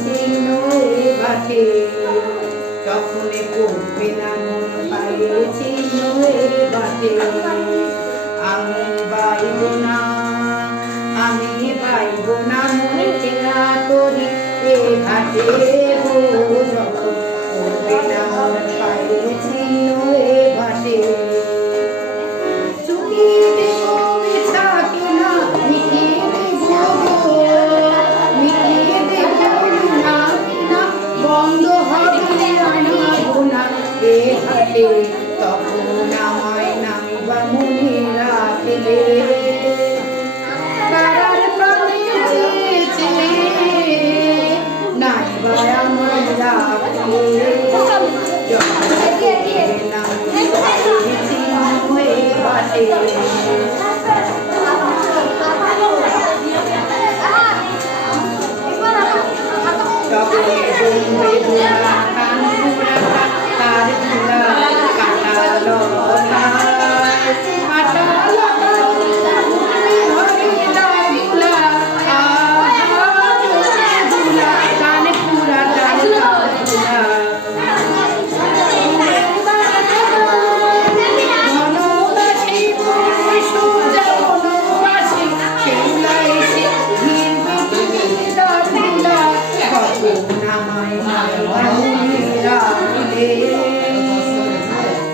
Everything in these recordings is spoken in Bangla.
চিহ্ন এ বাটে তখনে পড়বে না মন পায়ে চিহ্ন এ বাটে আমি বাইব না মন খেলা করি এ ঘাটে যখন পড়বে না মন পায়ে চিহ্ন এ বাটে তখন আমায় নামিবা মনে রাখলে তারার প্রাণে চেয়েছে নাইবা আমায় রাখলে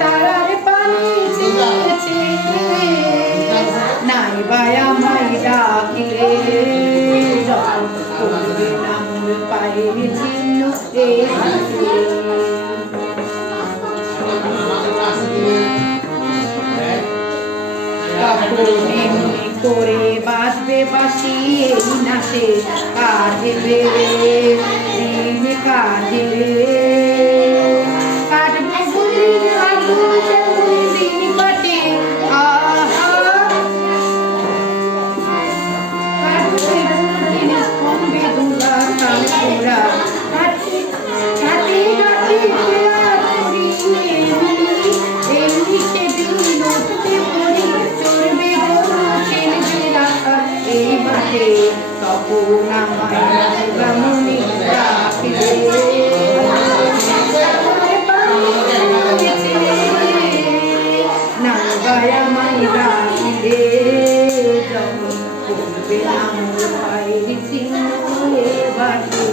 তারার পানি চেয়েছে নাইবা আমায় ডাকিলে পড়বে না মোর পায়ে চিহ্ন এ করে বাজবে বাসি এই নাচে কাঁধে দিন কাঁধে কাটবে বুড়ির আগুন দিন কাটে কাটবে বুড়ির কমবে দুলা কাল পুরা হাতে হাতে হাতে তখন আমায় মনে রাখলে নাইবা আমায় রাখলে যখন পড়বে আমার পায়ে চিহ্ন এ বাটে।